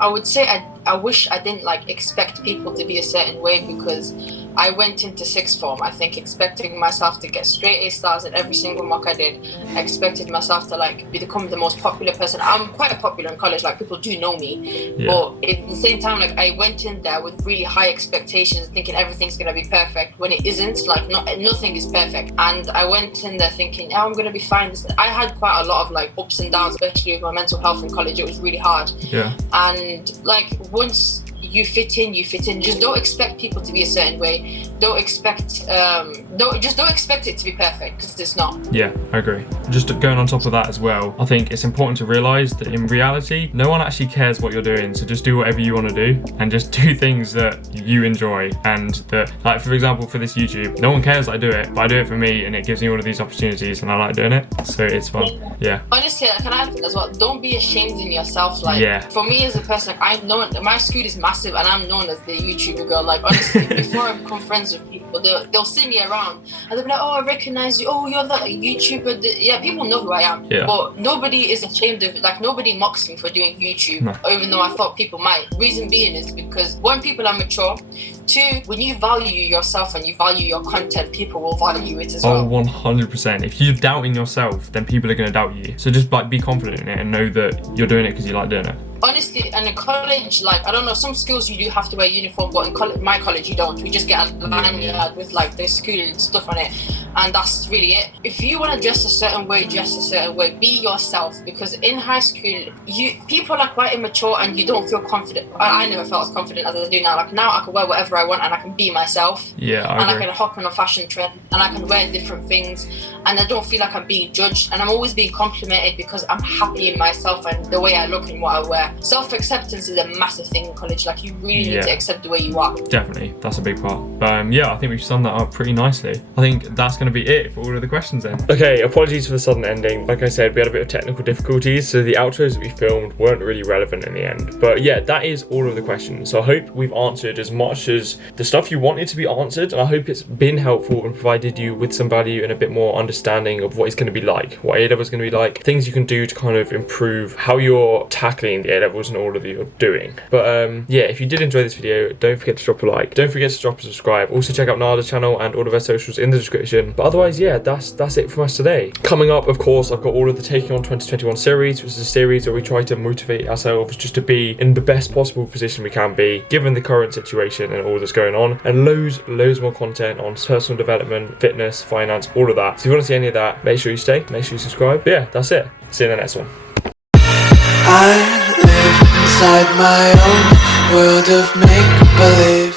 I would say I wish I didn't like expect people to be a certain way, because I went into sixth form, I think, expecting myself to get straight A stars in every single mock I did. I expected myself to like become the most popular person. I'm quite popular in college, like people do know me. But at the same time, like I went in there with really high expectations, thinking everything's gonna be perfect when it isn't. Like nothing is perfect. And I went in there thinking, oh, I'm gonna be fine. I had quite a lot of like ups and downs, especially with my mental health in college. It was really hard. Yeah. And like once you fit in, just don't expect people to be a certain way. Don't expect don't expect it to be perfect, because it's not. Yeah, I agree. Just going on top of that as well, I think it's important to realize that in reality no one actually cares what you're doing, so just do whatever you want to do and just do things that you enjoy. And that, like for example, for this YouTube, no one cares that I do it, but I do it for me and it gives me all of these opportunities and I like doing it, so it's fun. Yeah, honestly, can I add as well, don't be ashamed in yourself. Like for me as a person, I know my school is massive and I'm known as the YouTuber girl. Like honestly, before I become friends with people, they'll see me around and they'll be like, oh, I recognize you, oh, you're the YouTuber. Yeah, people know who I am. But nobody is ashamed of it. Like nobody mocks me for doing YouTube, even though I thought people might. Reason being is because one, people are mature. Two, when you value yourself and you value your content, people will value it as well. 100%. If you're doubting yourself, then people are going to doubt you. So just like be confident in it and know that you're doing it because you like doing it. Honestly, and in college, like I don't know, some schools you do have to wear a uniform, but in my college you don't. We just get a lanyard with like the school stuff on it, and that's really it. If you want to dress a certain way, dress a certain way. Be yourself, because in high school, people are quite immature and you don't feel confident. I never felt as confident as I do now. Like now I can wear whatever I want and I can be myself. Yeah, I agree. I can hop on a fashion trend and I can wear different things, and I don't feel like I'm being judged, and I'm always being complimented because I'm happy in myself and the way I look and what I wear. Self-acceptance is a massive thing in college. Like you really need to accept the way you are. Definitely, that's a big part. Yeah, I think we've summed that up pretty nicely. I think that's going to be it for all of the questions then. Okay, apologies for the sudden ending. Like I said, we had a bit of technical difficulties, so the outros that we filmed weren't really relevant in the end. But yeah, that is all of the questions. So I hope we've answered as much as the stuff you wanted to be answered, and I hope it's been helpful and provided you with some value and a bit more understanding of what it's going to be like, what A-level is going to be like, things you can do to kind of improve how you're tackling the A-levels and all of that you're doing. But yeah, if you did enjoy this video, don't forget to drop a like, don't forget to drop a subscribe. Also check out Nada's channel and all of our socials in the description. But otherwise, yeah, that's it from us today. Coming up, of course, I've got all of the Taking On 2021 series, which is a series where we try to motivate ourselves just to be in the best possible position we can be given the current situation and all that's going on, and loads more content on personal development, fitness, finance, all of that. So if you want to see any of that, make sure you stay, make sure you subscribe. But yeah, that's it. See you in the next one. I live inside my own world of make-believe.